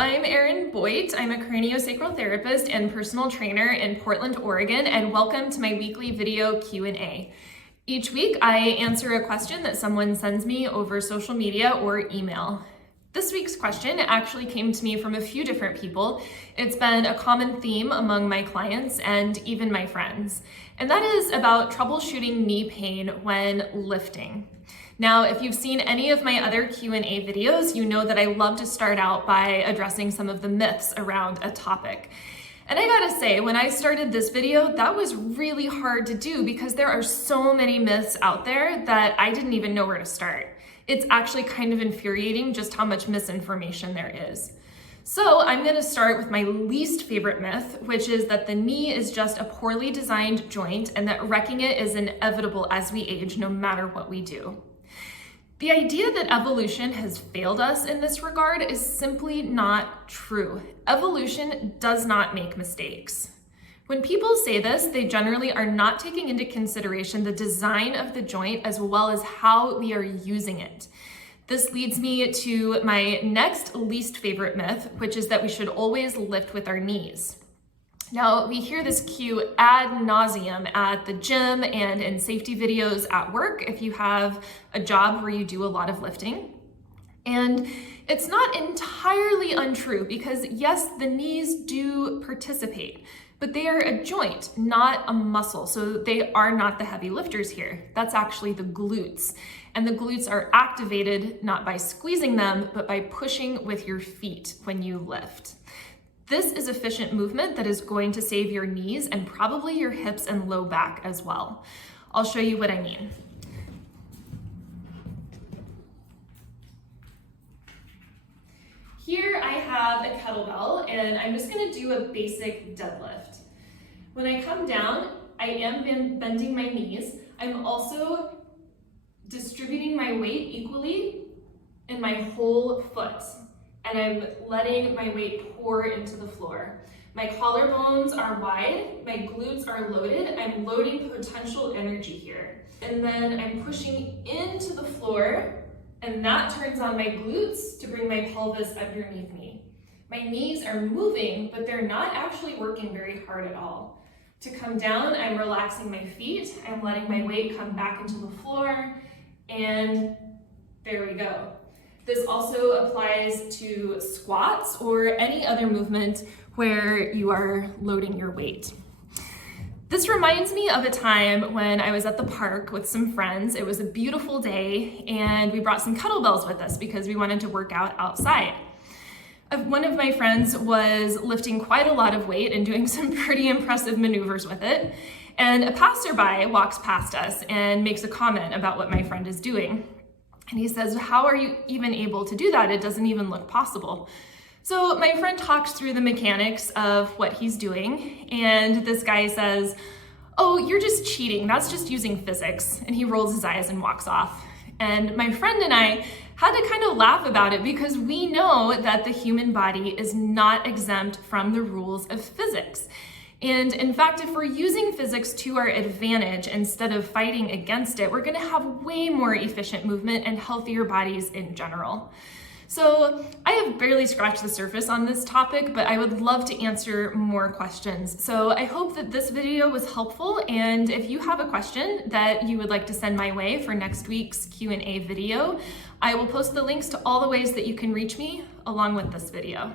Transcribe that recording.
I'm Erin Boyd. I'm a craniosacral therapist and personal trainer in Portland, Oregon, and welcome to my weekly video Q&A. Each week, I answer a question that someone sends me over social media or email. This week's question actually came to me from a few different people. It's been a common theme among my clients and even my friends, and that is about troubleshooting knee pain when lifting. Now, if you've seen any of my other Q&A videos, you know that I love to start out by addressing some of the myths around a topic. And I gotta say, when I started this video, that was really hard to do because there are so many myths out there that I didn't even know where to start. It's actually kind of infuriating just how much misinformation there is. So I'm gonna start with my least favorite myth, which is that the knee is just a poorly designed joint and that wrecking it is inevitable as we age, no matter what we do. The idea that evolution has failed us in this regard is simply not true. Evolution does not make mistakes. When people say this, they generally are not taking into consideration the design of the joint as well as how we are using it. This leads me to my next least favorite myth, which is that we should always lift with our knees. Now, we hear this cue ad nauseum at the gym and in safety videos at work if you have a job where you do a lot of lifting. And it's not entirely untrue because yes, the knees do participate, but they are a joint, not a muscle. So they are not the heavy lifters here. That's actually the glutes. And the glutes are activated not by squeezing them, but by pushing with your feet when you lift. This is efficient movement that is going to save your knees and probably your hips and low back as well. I'll show you what I mean. Here I have a kettlebell and I'm just gonna do a basic deadlift. When I come down, I am bending my knees. I'm also distributing my weight equally in my whole foot. And I'm letting my weight pour into the floor. My collarbones are wide, my glutes are loaded. I'm loading potential energy here. And then I'm pushing into the floor, and that turns on my glutes to bring my pelvis underneath me. My knees are moving, but they're not actually working very hard at all. To come down, I'm relaxing my feet. I'm letting my weight come back into the floor, and there we go. This also applies to squats or any other movement where you are loading your weight. This reminds me of a time when I was at the park with some friends. It was a beautiful day and we brought some kettlebells with us because we wanted to work out outside. One of my friends was lifting quite a lot of weight and doing some pretty impressive maneuvers with it. And a passerby walks past us and makes a comment about what my friend is doing. And he says, "How are you even able to do that? It doesn't even look possible." So my friend talks through the mechanics of what he's doing, and this guy says, "Oh, you're just cheating. That's just using physics." And he rolls his eyes and walks off. And my friend and I had to kind of laugh about it because we know that the human body is not exempt from the rules of physics. And in fact, if we're using physics to our advantage instead of fighting against it, we're gonna have way more efficient movement and healthier bodies in general. So I have barely scratched the surface on this topic, but I would love to answer more questions. So I hope that this video was helpful, and if you have a question that you would like to send my way for next week's Q&A video, I will post the links to all the ways that you can reach me along with this video.